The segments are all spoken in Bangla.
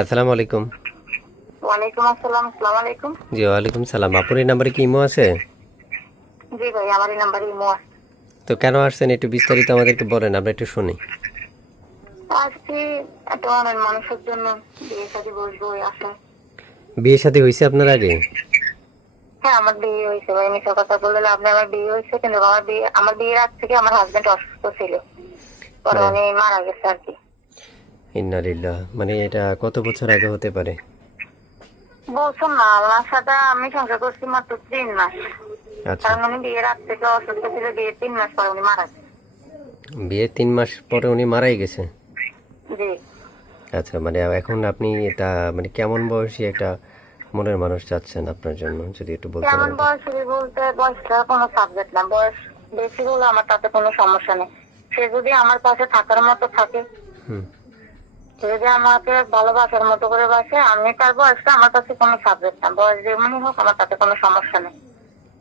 আসসালামু আলাইকুম। ওয়ালাইকুম আসসালাম। আসসালামু আলাইকুম। জি ওয়ালাইকুম সালাম। আপুর এই নাম্বারে কি ইমো আছে? জি ভাই, আমার এই নাম্বারে ইমো আছে। তো কেন আসছেন একটু বিস্তারিত আমাদেরকে বলেন, আমরা একটু শুনি। আজকে একটা অনেক মানুষের জন্য বিয়ে শাদী বসবো ওই আশায়। বিয়ে শাদী হয়েছে আপনার আগে? হ্যাঁ, আমার বিয়ে হয়েছে ভাই, মিশা কথা বললে আপনি। আমার বিয়ে হয়েছে, কিন্তু আমার বিয়ের আগ থেকে আমার হাজবেন্ড অসুস্থ ছিল, পরে মানে উনি মারা গেছে আর কি। ইন্না লিল্লাহ, মানে এটা কত বছর আগে হতে পারে? বলছো না, আমার সাথে আমি সংসার করছি মাত্র 3 মাস। আচ্ছা, কারণ উনি বিয়ের আগ থেকে অসুস্থ ছিল, বিয়ের 3 মাস পরে উনি মারা গেছে। বিয়ের 3 মাস পরে উনি মারাই গেছে? জি। আচ্ছা, মানে এখন আপনি এটা মানে কেমন বয়সী একটা মনের মানুষ চাচ্ছেন আপনার জন্য, যদি একটু বলতে কেমন পারেন। বয়স বলতে, বয়সটা কোনো সাবজেক্ট না। বয়স বেশি হলে আমার তাতে কোনো সমস্যা নেই। সে যদি আমার পাশে থাকার মতো থাকে, হুম, সে যদি আমাকে ভালোবাসার মতো করে বাসে, আমি তার বয়সটা আমার কাছে কোনো সাবজেক্ট না। বয়স যেমনই হোক আমার তাতে কোনো সমস্যা নেই।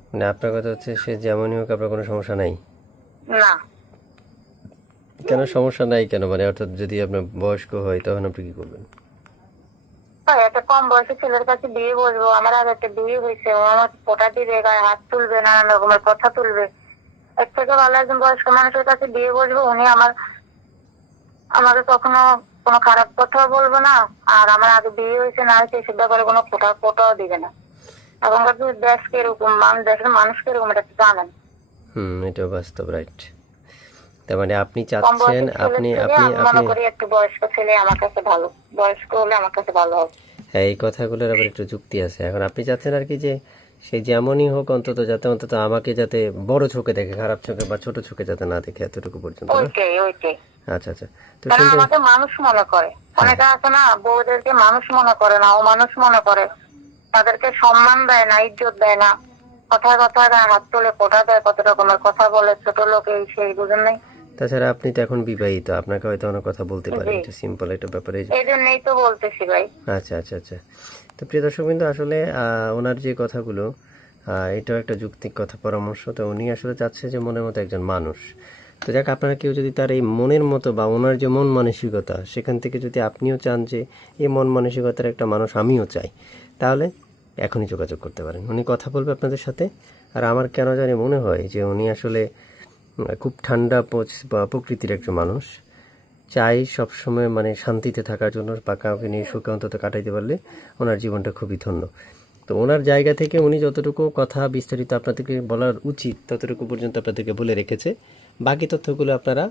মানে আপনার কথা হচ্ছে সে যেমনই হোক আপনার কোনো সমস্যা নাই? না। কেন সমস্যা নাই কেন, মানে অর্থাৎ যদি আপনার বয়স্ক হয় তখন আপনি কি করবেন? তাই একটা কম বয়সী ছেলের কাছে বিয়ে বসবো? আমার আগে একটা বিয়ে হয়েছে, ও আমার ফোঁটা দিবে, গায়ে হাত তুলবে, নানান রকমের কথা তুলবে। এর থেকে ভালো একজন বয়স্ক মানুষের কাছে বিয়ে বসবো, উনি আমাকে কখনো কোনো খারাপ কথাও বলবো না। আর আমার আগে বিয়ে হয়েছে না হয়েছে এসব ব্যাপারে কোনো ফোটাও দিবে না। এখনকার দেশ কিরকম, দেশের মানুষ কিরকম, এটা তো জানেন। এটাও বাস্তব, রাইট। তার মানে আপনি কম চাচ্ছেন, বয়সী ছেলের আপনি থেকে আপনি আমি আপনি মনে করি একটু বয়স্ক ছেলে আমার কাছে ভালো। বয়স্ক হলে আমার কাছে ভালো হবে। হ্যাঁ, এই কথাগুলোর আবার একটু যুক্তি আছে। এখন আপনি চাচ্ছেন আর কি যে সে যেমনই হোক অন্তত যাতে অন্তত আমাকে যাতে বড় চোখে দেখে, খারাপ চোখে বা ছোট চোখে যাতে না দেখে, এতটুকু পর্যন্ত না? ওইটাই। আচ্ছা আচ্ছা, তো কারণ শুনতে আমাকে মানুষ মনে করে। হ্যাঁ, অনেকে আছে না, বউদেরকে মানুষ মনে করে না, ও মানুষ মনে করে। তাদেরকে সম্মান দেয় না, ইজ্জত দেয় না। কথায় কথায় গায়ে হাত তুলে ফোঁটা দেয়, কত রকমের কথা বলে, ছোট লোক এই সেই, বুঝেন নাই? তাছাড়া আপনি তো এখন বিবাহিত, আপনাকে হয়তো অনেক কথা বলতে পারে, জি, এটা সিম্পল একটা ব্যাপারে। এই জন্যই তো বলতেছি ভাই। আচ্ছা আচ্ছা আচ্ছা, তো প্রিয় দর্শক বিন্দু, আসলে ওনার যে কথাগুলো, এটাও একটা যৌক্তিক কথা, পরামর্শ। তো উনি আসলে চাচ্ছে যে মনের মতো একজন মানুষ। তো যাক, আপনারা কেউ যদি তার এই মনের মতো বা ওনার যে মন মানসিকতা, সেখান থেকে যদি আপনিও চান যে এই মন মানসিকতার একটা মানুষ আমিও চাই, তাহলে এখনই যোগাযোগ করতে পারেন। উনি কথা বলবে আপনাদের সাথে। আর আমার কেন জানি মনে হয় যে উনি আসলে খুব ঠান্ডা বা প্রকৃতির একজন মানুষ, চাই সবসময় মানে শান্তিতে থাকার জন্য, বা কাউকে নিয়ে সুখে অন্তত কাটাইতে পারলে ওনার জীবনটা খুবই ধন্য। তো ওনার জায়গা থেকে উনি যতটুকু কথা বিস্তারিত আপনাদেরকে বলার উচিত ততটুকু পর্যন্ত আপনাদেরকে বলে রেখেছে। বাকি তথ্যগুলো আপনারা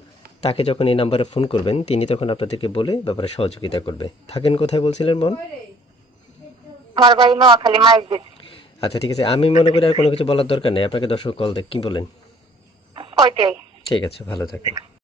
তাকে যখন এই নাম্বারে ফোন করবেন, তিনি তখন আপনাদেরকে বলে ব্যাপারে সহযোগিতা করবে। থাকেন কোথায় বলছিলেন বোন? আমার বাড়ি নোয়াখালী, মাইজদিন। আচ্ছা ঠিক আছে, আমি মনে করি আর কোনো কিছু বলার দরকার নেই, আপনাকে দর্শক কল দেখ কি বলেন? ওইটাই। ঠিক আছে, ভালো থাকেন।